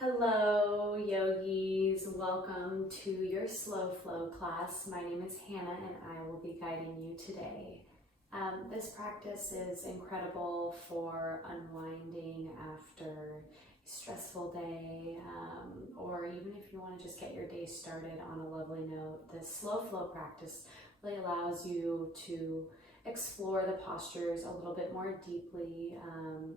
Hello, yogis. Welcome to your slow flow class. My name is Hannah and I will be guiding you today. This practice is incredible for unwinding after a stressful day, or even if you want to just get your day started on a lovely note. This slow flow practice really allows you to explore the postures a little bit more deeply,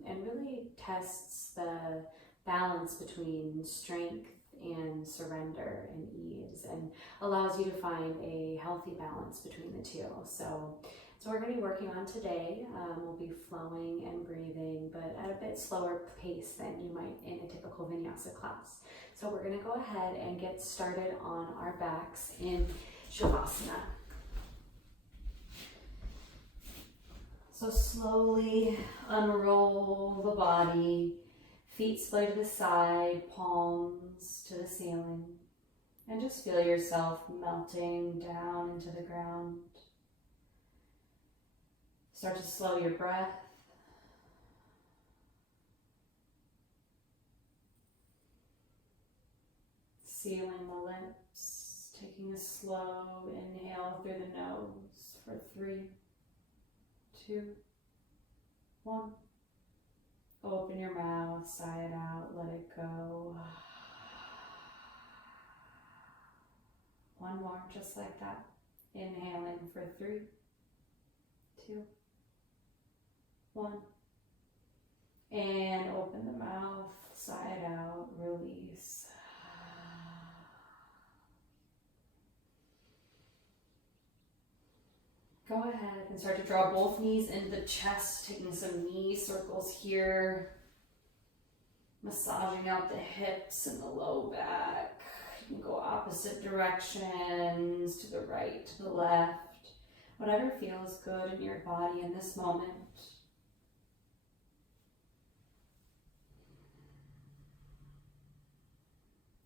and really tests the balance between strength and surrender and ease, and allows you to find a healthy balance between the two. So we're going to be working on today. We'll be flowing and breathing, but at a bit slower pace than you might in a typical Vinyasa class. So we're going to go ahead and get started on our backs in Shavasana. So slowly unroll the body. Feet splay to the side, palms to the ceiling, and just feel yourself melting down into the ground. Start to slow your breath. Sealing the lips, taking a slow inhale through the nose for 3, 2, 1. Open your mouth, sigh it out, let it go. One more, just like that. Inhaling for 3, 2, 1. And open the mouth, sigh it out, release. Go ahead and start to draw both knees into the chest, taking some knee circles here. Massaging out the hips and the low back. You can go opposite directions, to the right, to the left. Whatever feels good in your body in this moment.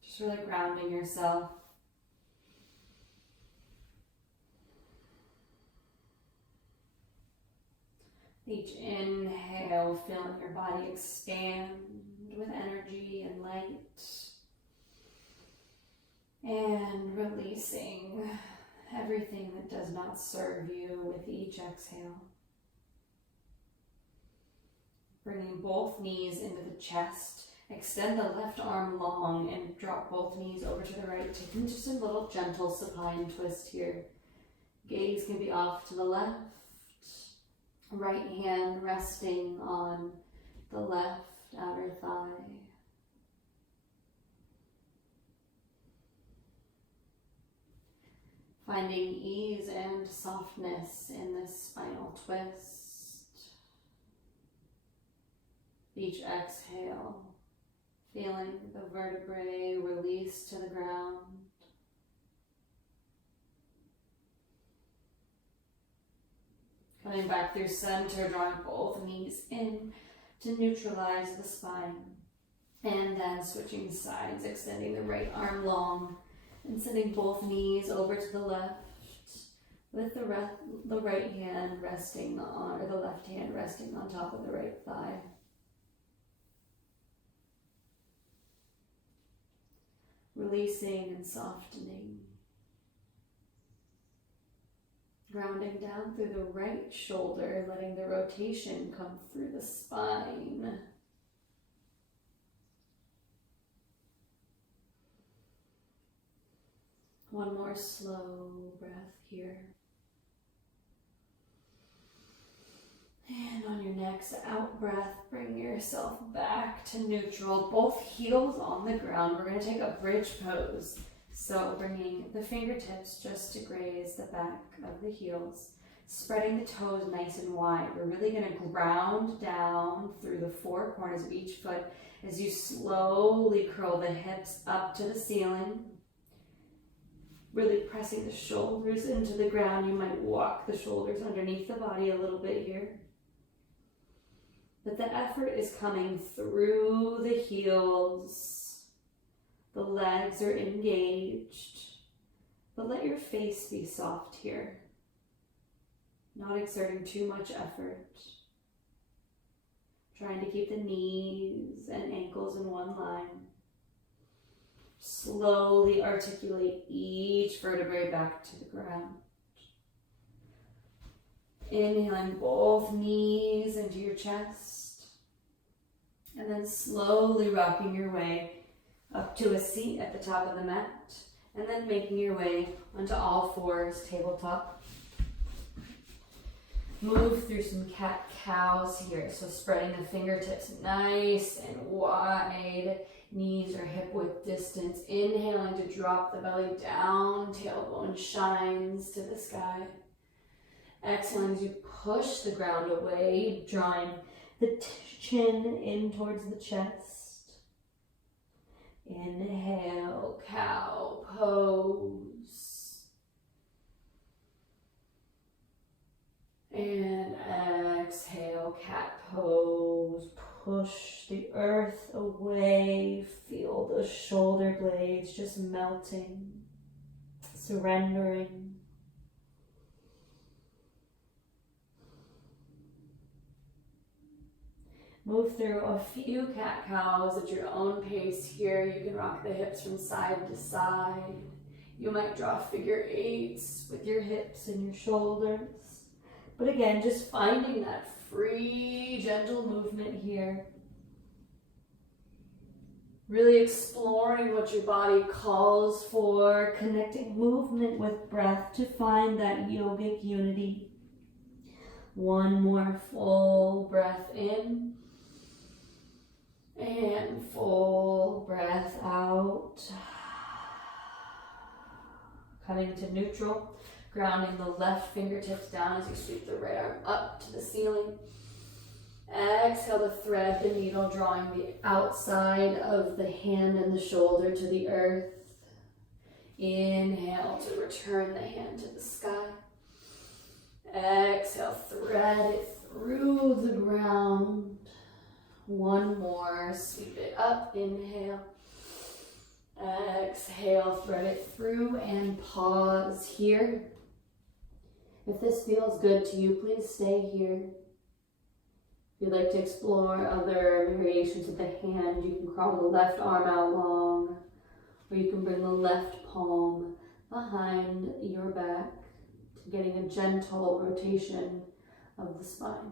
Just really grounding yourself. Each inhale, feeling your body expand with energy and light. And releasing everything that does not serve you with each exhale. Bringing both knees into the chest. Extend the left arm long and drop both knees over to the right. Taking just a little gentle supine twist here. Gaze can be off to the left. Right hand resting on the left outer thigh. Finding ease and softness in this spinal twist. Each exhale, feeling the vertebrae release to the ground. Coming back through center, drawing both knees in to neutralize the spine. And then switching sides, extending the right arm long and sending both knees over to the left with the right hand resting on, or the left hand resting on top of the right thigh. Releasing and softening. Grounding down through the right shoulder, letting the rotation come through the spine. One more slow breath here. And on your next out breath, bring yourself back to neutral. Both heels on the ground. We're going to take a bridge pose. So bringing the fingertips just to graze the back of the heels, spreading the toes nice and wide. We're really going to ground down through the 4 corners of each foot as you slowly curl the hips up to the ceiling. Really pressing the shoulders into the ground. You might walk the shoulders underneath the body a little bit here. But the effort is coming through the heels. The legs are engaged, but let your face be soft here, not exerting too much effort. Trying to keep the knees and ankles in one line. Slowly articulate each vertebrae back to the ground. Inhaling both knees into your chest. And then slowly rocking your way up to a seat at the top of the mat. And then making your way onto all fours, tabletop. Move through some cat-cows here. So spreading the fingertips nice and wide. Knees or hip width distance. Inhaling to drop the belly down. Tailbone shines to the sky. Exhaling as you push the ground away, drawing the chin in towards the chest. Inhale, cow pose. And exhale, cat pose. Push the earth away. Feel the shoulder blades just melting, surrendering. Move through a few cat-cows at your own pace here. You can rock the hips from side to side. You might draw figure eights with your hips and your shoulders. But again, just finding that free, gentle movement here. Really exploring what your body calls for, connecting movement with breath to find that yogic unity. One more full breath in. And full breath out. Coming to neutral. Grounding the left fingertips down as you sweep the right arm up to the ceiling. Exhale to thread the needle, drawing the outside of the hand and the shoulder to the earth. Inhale to return the hand to the sky. Exhale, thread it through the ground. One more, sweep it up, inhale. Exhale, thread it through and pause here. If this feels good to you, please stay here. If you'd like to explore other variations with the hand, you can crawl the left arm out long, or you can bring the left palm behind your back to getting a gentle rotation of the spine.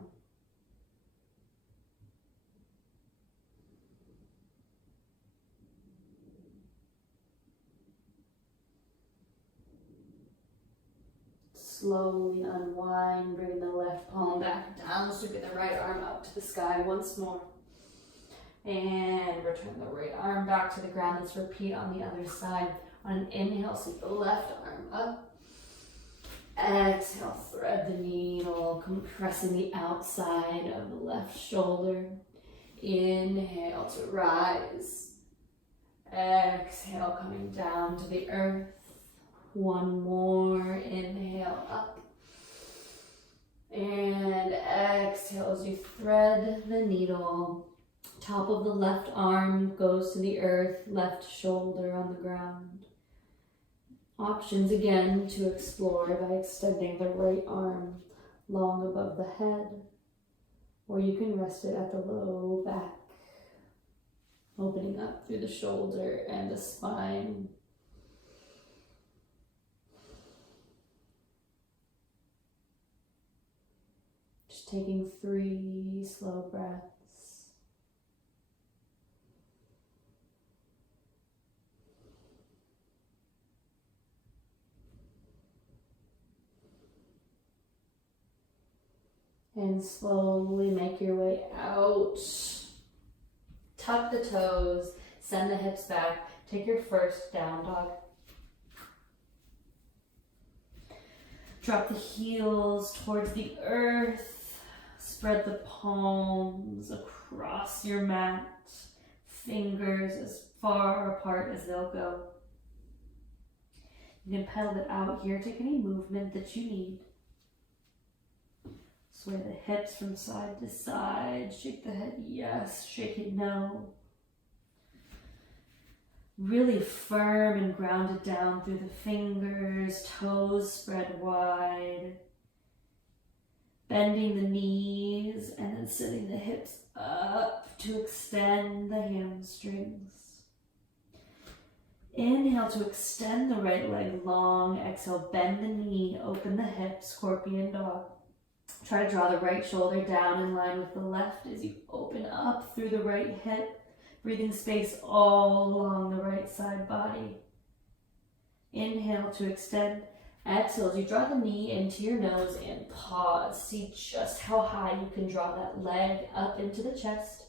Slowly unwind, bring the left palm back down, sweeping the right arm up to the sky once more. And return the right arm back to the ground. Let's repeat on the other side. On an inhale, sweep the left arm up. Exhale, thread the needle, compressing the outside of the left shoulder. Inhale to rise. Exhale, coming down to the earth. One more, inhale up. And exhale as you thread the needle. Top of the left arm goes to the earth, left shoulder on the ground. Options again to explore by extending the right arm long above the head, or you can rest it at the low back, opening up through the shoulder and the spine. Just taking 3 slow breaths. And slowly make your way out. Tuck the toes, send the hips back. Take your first down dog. Drop the heels towards the earth. Spread the palms across your mat. Fingers as far apart as they'll go. You can pedal it out here. Take any movement that you need. Sway the hips from side to side. Shake the head yes, shake it no. Really firm and grounded down through the fingers, toes spread wide. Bending the knees and then sitting the hips up to extend the hamstrings. Inhale to extend the right leg long. Exhale, bend the knee, open the hip, scorpion dog. Try to draw the right shoulder down in line with the left as you open up through the right hip, breathing space all along the right side body. Inhale to extend. Exhale as you draw the knee into your nose and pause. See just how high you can draw that leg up into the chest.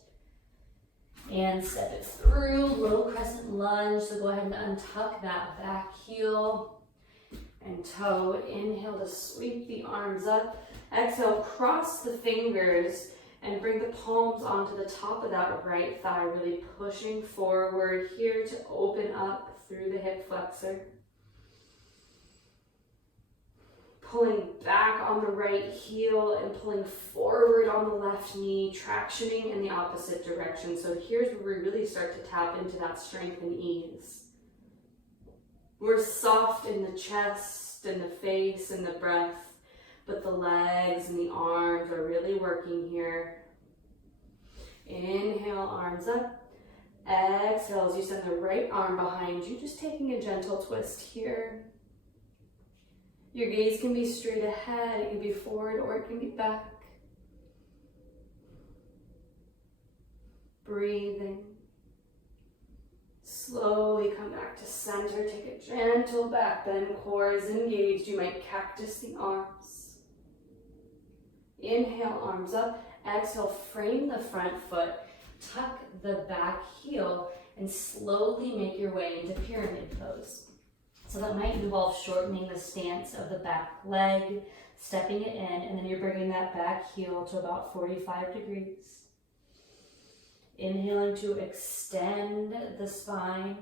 And step it through, little crescent lunge. So go ahead and untuck that back heel and toe. Inhale to sweep the arms up. Exhale, cross the fingers and bring the palms onto the top of that right thigh, really pushing forward here to open up through the hip flexor. Pulling back on the right heel and pulling forward on the left knee, tractioning in the opposite direction. So here's where we really start to tap into that strength and ease. We're soft in the chest and the face and the breath, but the legs and the arms are really working here. Inhale, arms up. Exhale as you send the right arm behind you, just taking a gentle twist here. Your gaze can be straight ahead, it can be forward, or it can be back. Breathing. Slowly come back to center. Take a gentle back bend. Core is engaged. You might cactus the arms. Inhale, arms up. Exhale, frame the front foot. Tuck the back heel and slowly make your way into pyramid pose. So that might involve shortening the stance of the back leg, stepping it in, and then you're bringing that back heel to about 45 degrees. Inhaling to extend the spine,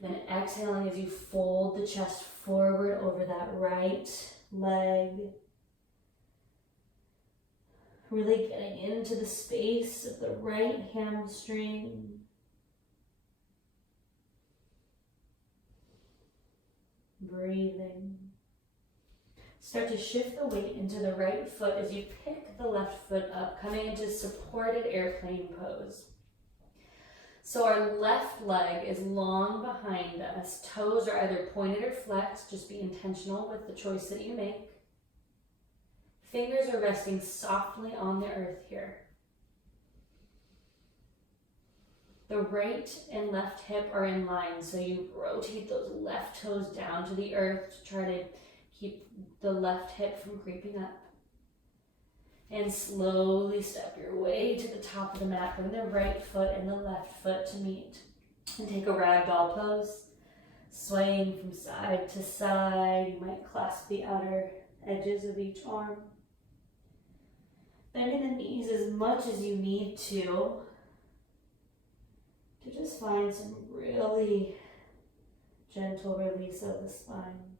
then exhaling as you fold the chest forward over that right leg. Really getting into the space of the right hamstring. Breathing. Start to shift the weight into the right foot as you pick the left foot up, coming into supported airplane pose. So our left leg is long behind us. Toes are either pointed or flexed. Just be intentional with the choice that you make. Fingers are resting softly on the earth here. The right and left hip are in line, so you rotate those left toes down to the earth to try to keep the left hip from creeping up. And slowly step your way to the top of the mat. Bring the right foot and the left foot to meet. And take a ragdoll pose, swaying from side to side. You might clasp the outer edges of each arm. Bending the knees as much as you need to just find some really gentle release of the spine.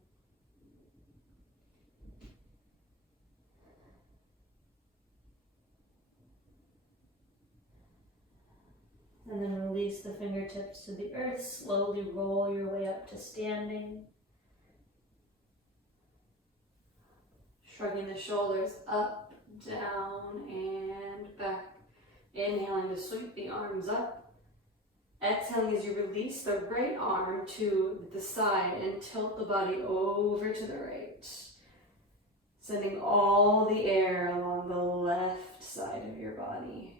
And then release the fingertips to the earth. Slowly roll your way up to standing. Shrugging the shoulders up, down, and back. Inhaling to sweep the arms up. Exhaling as you release the right arm to the side and tilt the body over to the right. Sending all the air along the left side of your body.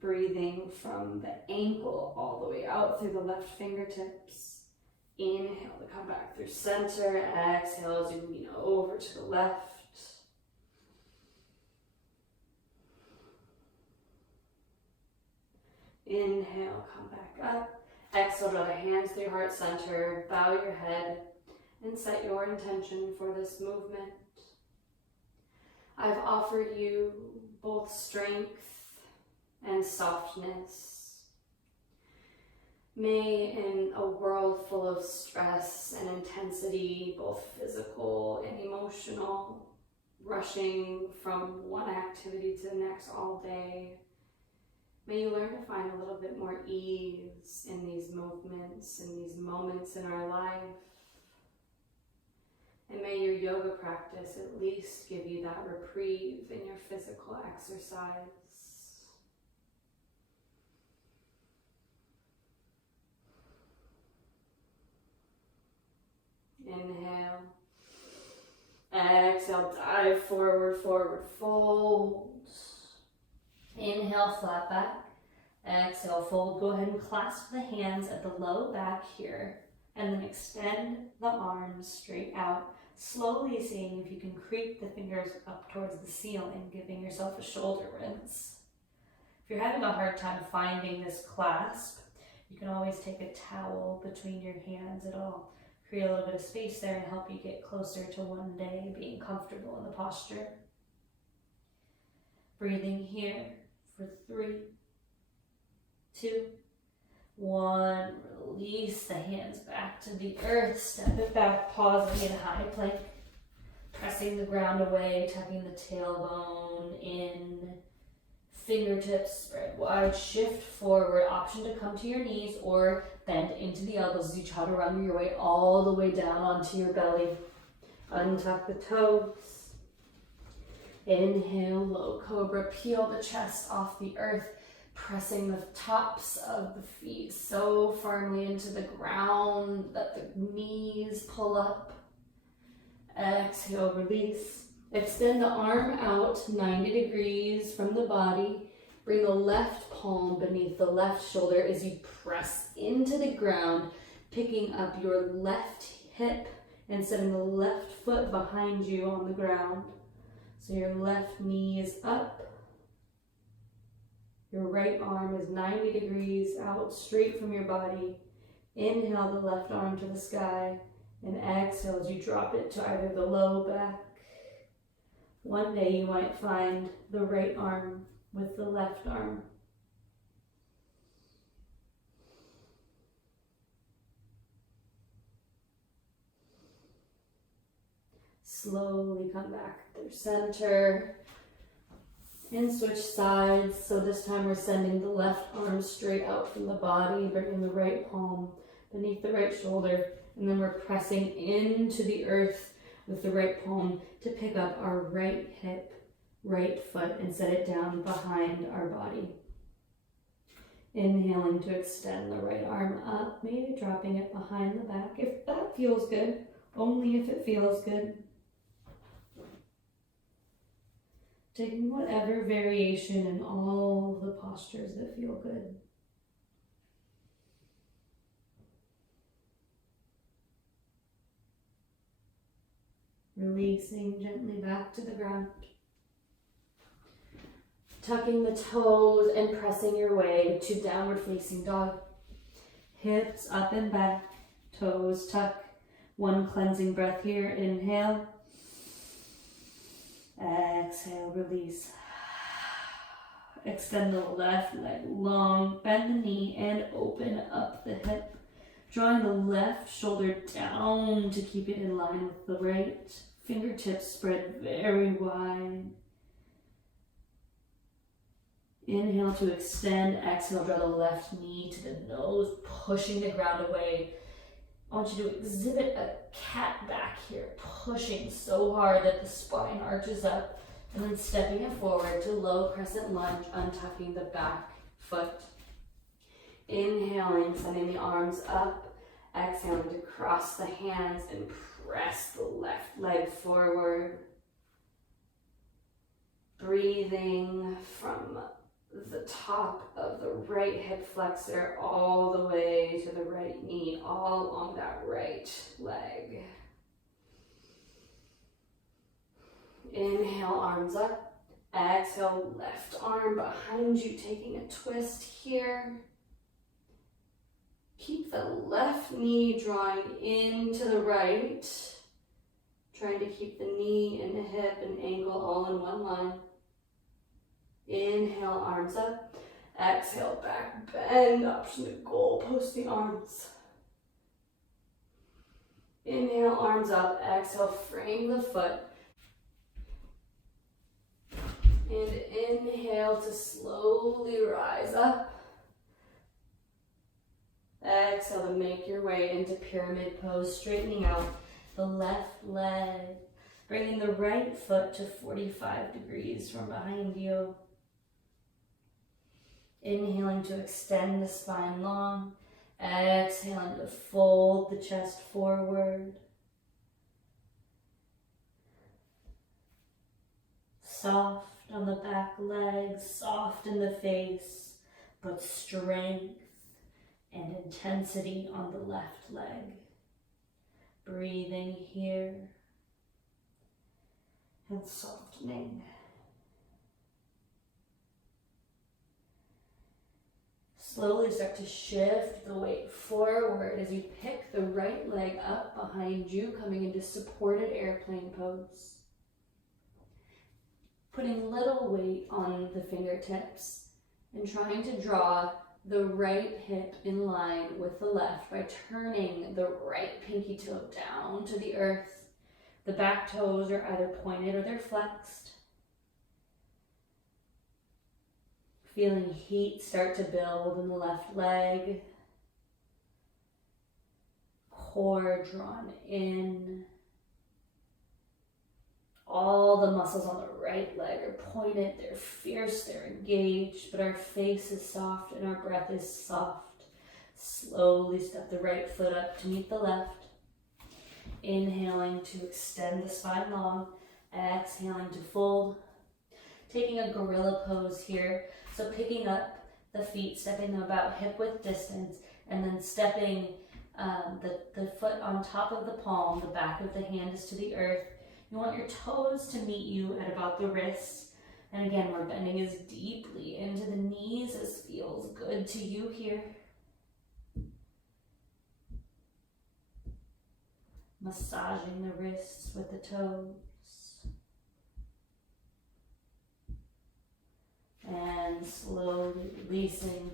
Breathing from the ankle all the way out through the left fingertips. Inhale to come back through center. Exhale as you lean over to the left. Inhale, come back up. Exhale, draw the hands through heart center. Bow your head and set your intention for this movement. I've offered you both strength and softness. May in a world full of stress and intensity, both physical and emotional, rushing from one activity to the next all day, may you learn to find a little bit more ease in these movements, in these moments in our life. And may your yoga practice at least give you that reprieve in your physical exercise. exhale, dive forward, forward, fold. Inhale, flat back. Exhale, fold. Go ahead and clasp the hands at the low back here. And then extend the arms straight out. Slowly seeing if you can creep the fingers up towards the ceiling, giving yourself a shoulder rinse. If you're having a hard time finding this clasp, you can always take a towel between your hands. It'll create a little bit of space there and help you get closer to one day being comfortable in the posture. Breathing here for 3, 2, 1. Release the hands back to the earth. Step it back, pausing in high plank. Pressing the ground away, tucking the tailbone in. Fingertips spread wide, shift forward. Option to come to your knees or bend into the elbows as you try to run your way all the way down onto your belly. Untuck the toes. Inhale, low cobra. Peel the chest off the earth, pressing the tops of the feet so firmly into the ground that the knees pull up. Exhale, release. Extend the arm out 90 degrees from the body. Bring the left palm beneath the left shoulder as you press into the ground, picking up your left hip and setting the left foot behind you on the ground. So your left knee is up. Your right arm is 90 degrees out straight from your body. Inhale the left arm to the sky and exhale as you drop it to either the low back. One day you might find the right arm with the left arm. Slowly come back through center and switch sides. So this time we're sending the left arm straight out from the body, bringing the right palm beneath the right shoulder, and then we're pressing into the earth with the right palm to pick up our right hip, right foot, and set it down behind our body. Inhaling to extend the right arm up, maybe dropping it behind the back if that feels good, only if it feels good. Taking whatever variation in all the postures that feel good. Releasing gently back to the ground. Tucking the toes and pressing your way to downward facing dog. Hips up and back, toes tuck. One cleansing breath here. Inhale. Exhale, release. Extend the left leg long, bend the knee and open up the hip. Drawing the left shoulder down to keep it in line with the right. Fingertips spread very wide. Inhale to extend. Exhale, draw the left knee to the nose, pushing the ground away. I want you to exhibit a cat back here, pushing so hard that the spine arches up, and then stepping it forward to low crescent lunge, untucking the back foot. Inhaling, sending the arms up. Exhaling to cross the hands and press the left leg forward. Breathing from the top of the right hip flexor all the way to the right knee, all along that right leg. Inhale, arms up. Exhale, left arm behind you, taking a twist here. Keep the left knee drawing into the right. Trying to keep the knee and the hip and ankle all in one line. Inhale, arms up. Exhale, back bend. Option to goal post the arms. Inhale, arms up. Exhale, frame the foot. And inhale to slowly rise up. Exhale to make your way into pyramid pose, straightening out the left leg. Bringing the right foot to 45 degrees from behind you. Inhaling to extend the spine long. Exhaling to fold the chest forward. Soft on the back legs, soft in the face, but strength and intensity on the left leg. Breathing here and softening. Slowly start to shift the weight forward as you pick the right leg up behind you, coming into supported airplane pose. Putting little weight on the fingertips and trying to draw the right hip in line with the left by turning the right pinky toe down to the earth. The back toes are either pointed or they're flexed. Feeling heat start to build in the left leg. Core drawn in. All the muscles on the right leg are pointed, they're fierce, they're engaged, but our face is soft and our breath is soft. Slowly step the right foot up to meet the left. Inhaling to extend the spine long, exhaling to fold. Taking a gorilla pose here, so picking up the feet, stepping them about hip width distance, and then stepping the foot on top of the palm, the back of the hand is to the earth. You want your toes to meet you at about the wrists. And again, we're bending as deeply into the knees as feels good to you here. Massaging the wrists with the toes. And slowly releasing.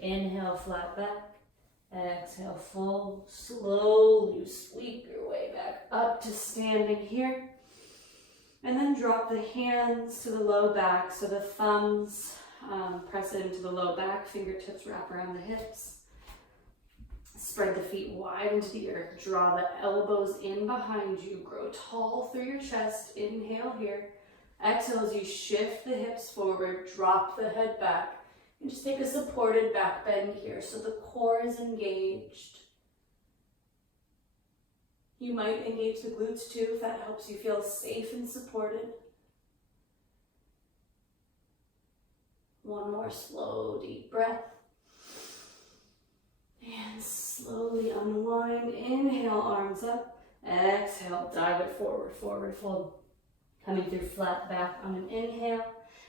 Inhale, flat back. Exhale, fold. Slowly sweep your way back up to standing here. And then drop the hands to the low back, so the thumbs press into the low back, fingertips wrap around the hips. Spread the feet wide into the earth, draw the elbows in behind you, grow tall through your chest, inhale here. Exhale as you shift the hips forward, drop the head back, and just take a supported back bend here, so the core is engaged. You might engage the glutes too if that helps you feel safe and supported. One more slow, deep breath. And slowly unwind. Inhale, arms up. Exhale, dive it forward, forward fold. Coming through flat back on an inhale.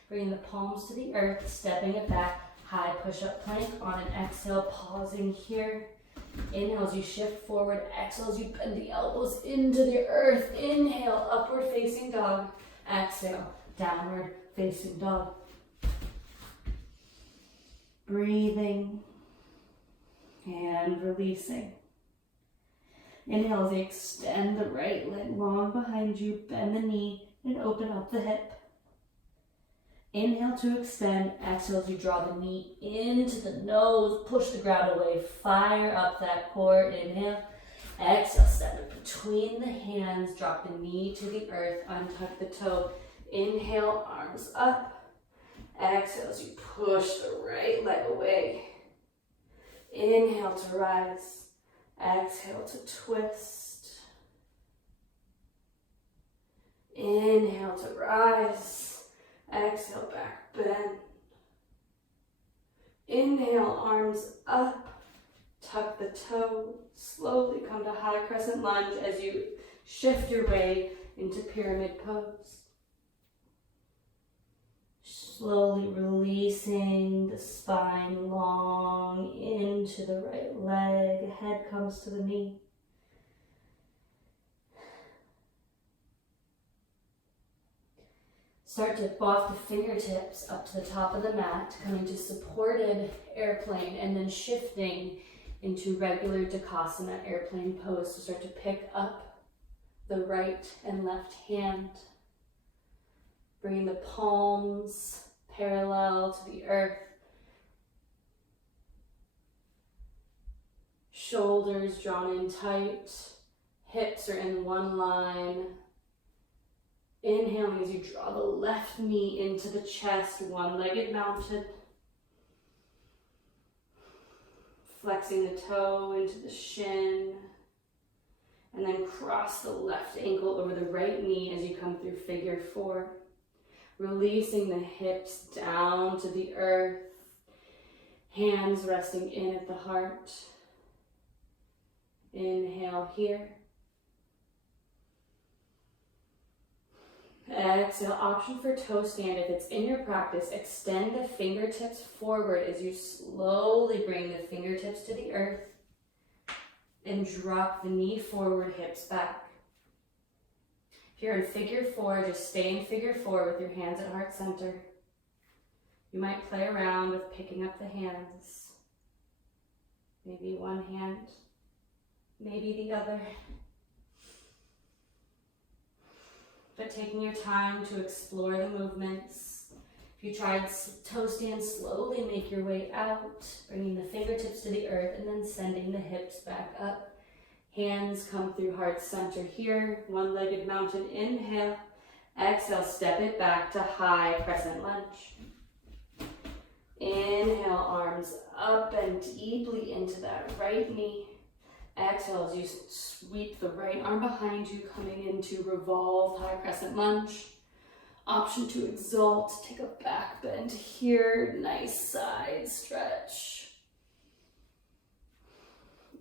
Bringing the palms to the earth, stepping it back. High push-up plank on an exhale, pausing here. Inhale as you shift forward, exhale as you bend the elbows into the earth. Inhale, upward facing dog. Exhale, downward facing dog. Breathing and releasing. Inhale as you extend the right leg long behind you, bend the knee and open up the hip. Inhale to extend, exhale as you draw the knee into the nose, push the ground away, fire up that core, inhale. Exhale, step it between the hands, drop the knee to the earth, untuck the toe. Inhale, arms up. Exhale as you push the right leg away. Inhale to rise, exhale to twist. Inhale to rise. Exhale, back bend. Inhale, arms up. Tuck the toe. Slowly come to high crescent lunge as you shift your way into pyramid pose. Slowly releasing the spine long into the right leg. Head comes to the knee. Start to waft the fingertips up to the top of the mat, coming to supported airplane, and then shifting into regular Dakasana airplane pose. So start to pick up the right and left hand, bringing the palms parallel to the earth. Shoulders drawn in tight, hips are in one line. Inhaling as you draw the left knee into the chest, one-legged mounted. Flexing the toe into the shin. And then cross the left ankle over the right knee as you come through figure four. Releasing the hips down to the earth. Hands resting in at the heart. Inhale here. Exhale, option for toe stand. If it's in your practice, extend the fingertips forward as you slowly bring the fingertips to the earth and drop the knee forward, hips back. If you're in figure four, just stay in figure four with your hands at heart center. You might play around with picking up the hands. Maybe one hand, maybe the other. But taking your time to explore the movements. If you tried toe stand, slowly make your way out, bringing the fingertips to the earth and then sending the hips back up. Hands come through heart center here. One-legged mountain, inhale. Exhale, step it back to high crescent lunge. Inhale, arms up and deeply into that right knee. Exhale as you sweep the right arm behind you, coming into revolve high crescent lunge. Option to exalt, take a back bend here, nice side stretch.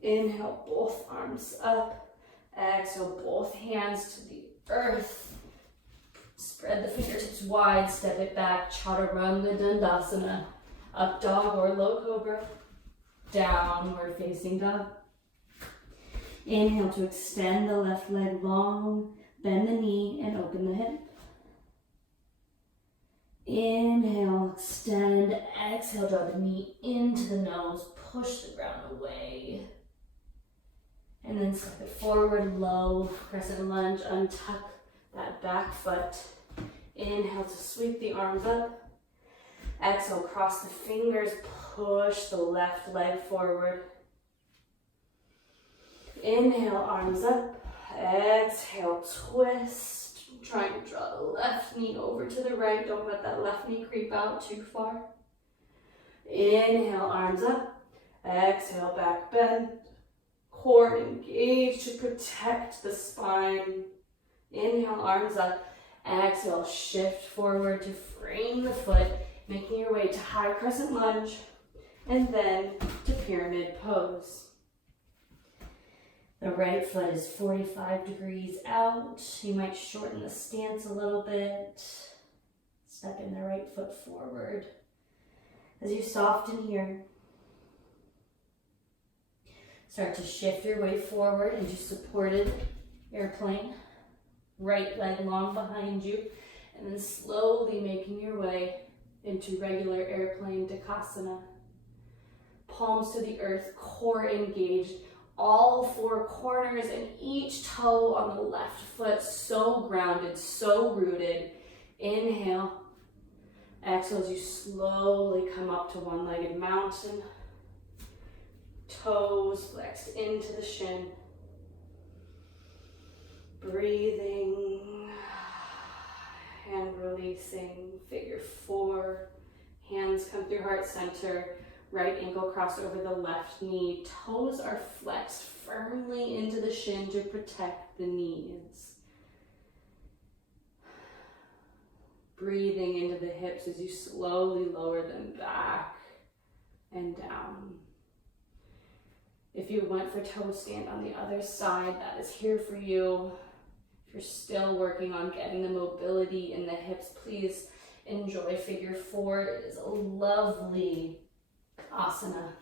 Inhale, both arms up. Exhale, both hands to the earth. Spread the fingertips wide, step it back, Chaturanga Dandasana. Up dog or low cobra. Downward facing dog. Inhale to extend the left leg long, bend the knee and open the hip. Inhale, extend, exhale, draw the knee into the nose, push the ground away. And then step it forward, low, crescent lunge, untuck that back foot. Inhale to sweep the arms up. Exhale, cross the fingers, push the left leg forward. Inhale, arms up. Exhale, twist. Trying to draw the left knee over to the right. Don't let that left knee creep out too far. Inhale, arms up. Exhale, back bend. Core engaged to protect the spine. Inhale, arms up. Exhale, shift forward to frame the foot, making your way to high crescent lunge, and then to pyramid pose. The right foot is 45 degrees out. You might shorten the stance a little bit. Stepping the right foot forward. As you soften here, start to shift your way forward into supported airplane. Right leg long behind you, and then slowly making your way into regular airplane Takasana. Palms to the earth, core engaged. All four corners and each toe on the left foot so grounded, so rooted. Inhale. Exhale as you slowly come up to one-legged mountain. Toes flexed into the shin. Breathing and releasing. Figure four. Hands come through heart center. Right ankle crossed over the left knee. Toes are flexed firmly into the shin to protect the knees. Breathing into the hips as you slowly lower them back and down. If you went for toe stand on the other side, that is here for you. If you're still working on getting the mobility in the hips, please enjoy figure four. It is a lovely asana.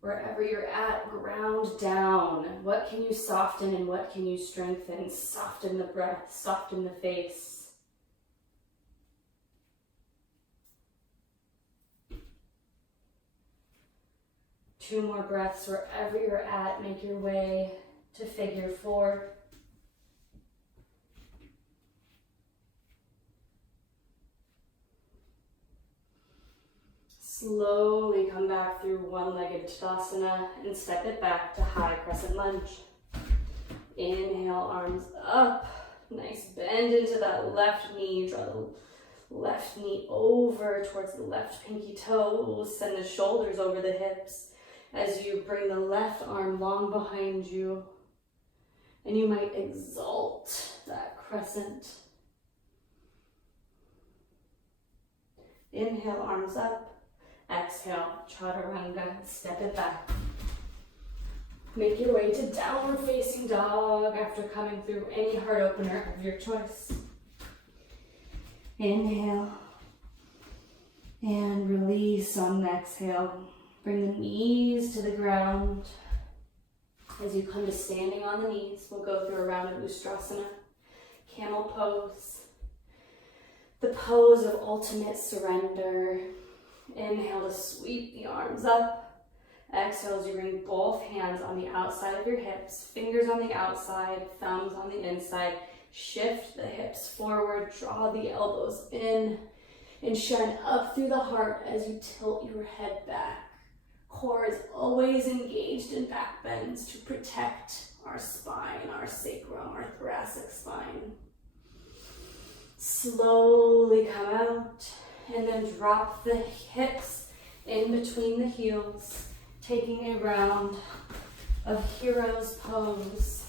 Wherever you're at, ground down. What can you soften and what can you strengthen? Soften the breath, soften the face. Two more breaths wherever you're at. Make your way to figure four. Slowly come back through one-legged Tadasana and step it back to high crescent lunge. Inhale, arms up. Nice bend into that left knee. Draw the left knee over towards the left pinky toes. Send the shoulders over the hips as you bring the left arm long behind you. And you might exalt that crescent. Inhale, arms up. Exhale, chaturanga, step it back. Make your way to downward facing dog after coming through any heart opener of your choice. Inhale and release on an exhale. Bring the knees to the ground. As you come to standing on the knees, we'll go through a round of Ustrasana, camel pose, the pose of ultimate surrender. Inhale to sweep the arms up. Exhale as you bring both hands on the outside of your hips, fingers on the outside, thumbs on the inside. Shift the hips forward, draw the elbows in, and shine up through the heart as you tilt your head back. Core is always engaged in back bends to protect our spine, our sacrum, our thoracic spine. Slowly come out, and then drop the hips in between the heels, taking a round of hero's pose.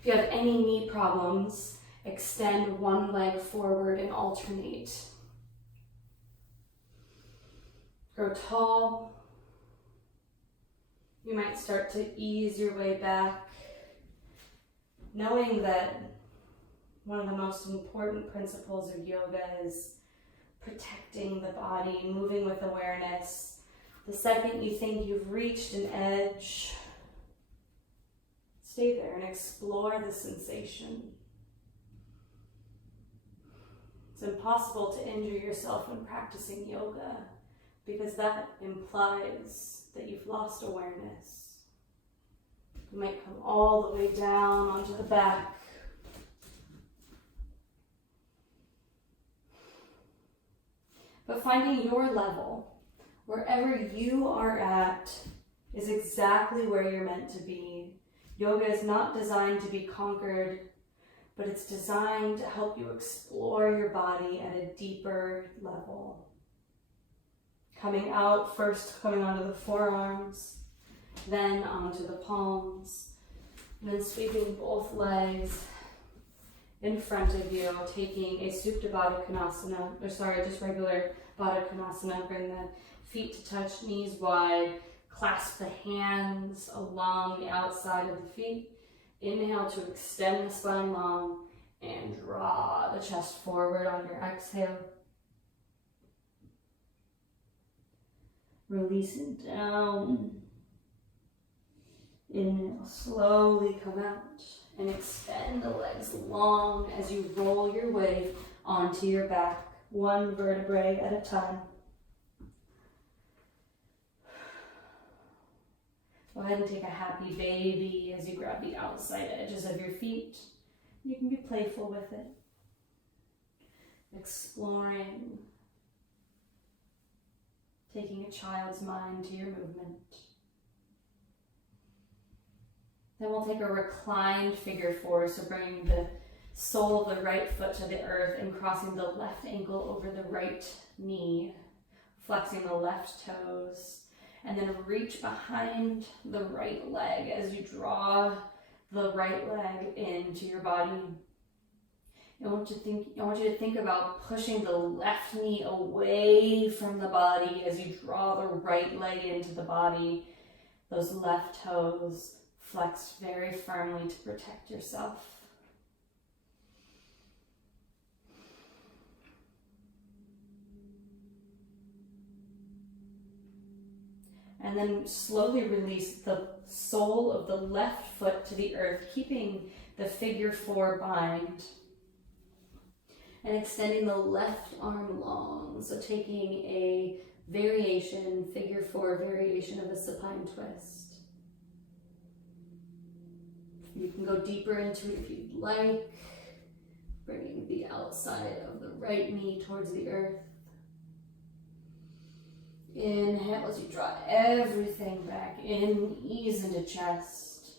If you have any knee problems, extend one leg forward and alternate. Grow tall. You might start to ease your way back, knowing that one of the most important principles of yoga is protecting the body, moving with awareness. The second you think you've reached an edge, stay there and explore the sensation. It's impossible to injure yourself when practicing yoga because that implies that you've lost awareness. You might come all the way down onto the back. But finding your level, wherever you are at, is exactly where you're meant to be. Yoga is not designed to be conquered, but it's designed to help you explore your body at a deeper level. Coming out, first coming onto the forearms, then onto the palms, and then sweeping both legs in front of you, taking a Supta Baddha Konasana, just regular Baddha Konasana. Bring the feet to touch, knees wide, clasp the hands along the outside of the feet. Inhale to extend the spine long and draw the chest forward on your exhale. Release it down. Inhale, slowly come out and extend the legs long as you roll your way onto your back, one vertebrae at a time. Go ahead and take a happy baby as you grab the outside edges of your feet. You can be playful with it, exploring, taking a child's mind to your movement. Then we'll take a reclined figure four, so bringing the sole of the right foot to the earth and crossing the left ankle over the right knee, flexing the left toes, and then reach behind the right leg as you draw the right leg into your body. I want you to think about pushing the left knee away from the body as you draw the right leg into the body. Those left toes flexed very firmly to protect yourself. And then slowly release the sole of the left foot to the earth, keeping the figure four bind. And extending the left arm long, so taking a variation, figure four variation of a supine twist. You can go deeper into it if you'd like, bringing the outside of the right knee towards the earth. Inhale as you draw everything back in, ease into chest.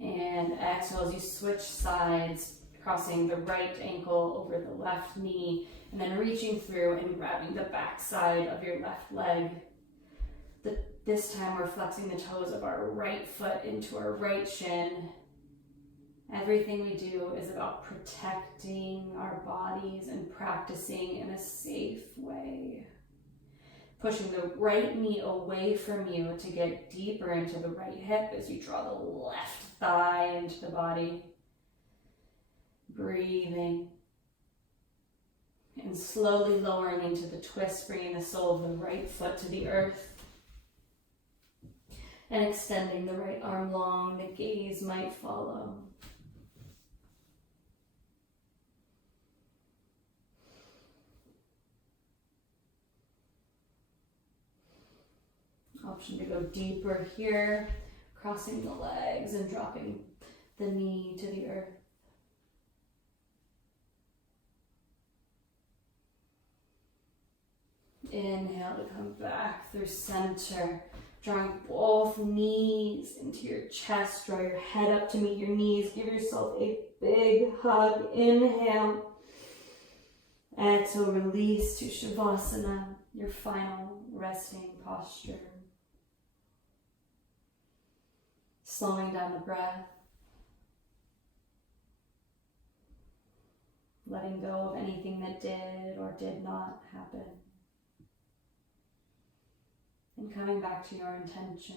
And exhale as you switch sides, crossing the right ankle over the left knee, and then reaching through and grabbing the back side of your left leg. This time we're flexing the toes of our right foot into our right shin. Everything we do is about protecting our bodies and practicing in a safe way. Pushing the right knee away from you to get deeper into the right hip as you draw the left thigh into the body. Breathing. And slowly lowering into the twist, bringing the sole of the right foot to the earth. And extending the right arm long, the gaze might follow. Option to go deeper here, crossing the legs and dropping the knee to the earth. Inhale to come back through center, drawing both knees into your chest. Draw your head up to meet your knees. Give yourself a big hug. Inhale. Exhale, release to Shavasana, your final resting posture. Slowing down the breath. Letting go of anything that did or did not happen. And coming back to your intention.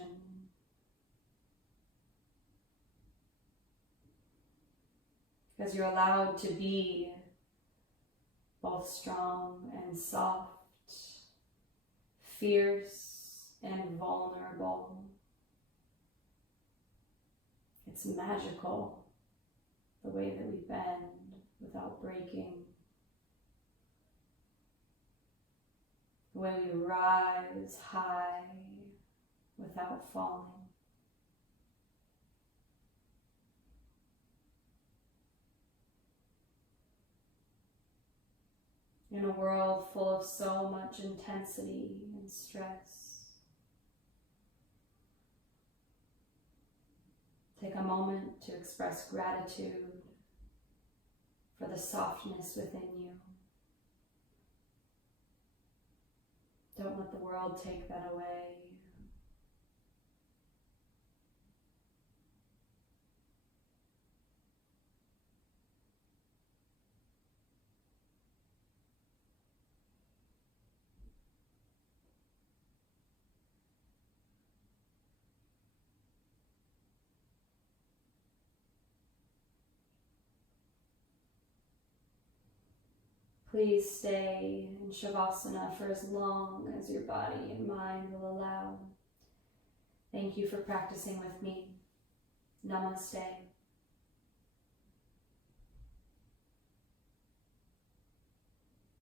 Because you're allowed to be both strong and soft, fierce and vulnerable. It's magical, the way that we bend without breaking. The way we rise high without falling. In a world full of so much intensity and stress, take a moment to express gratitude for the softness within you. Don't let the world take that away. Please stay in Shavasana for as long as your body and mind will allow. Thank you for practicing with me. Namaste.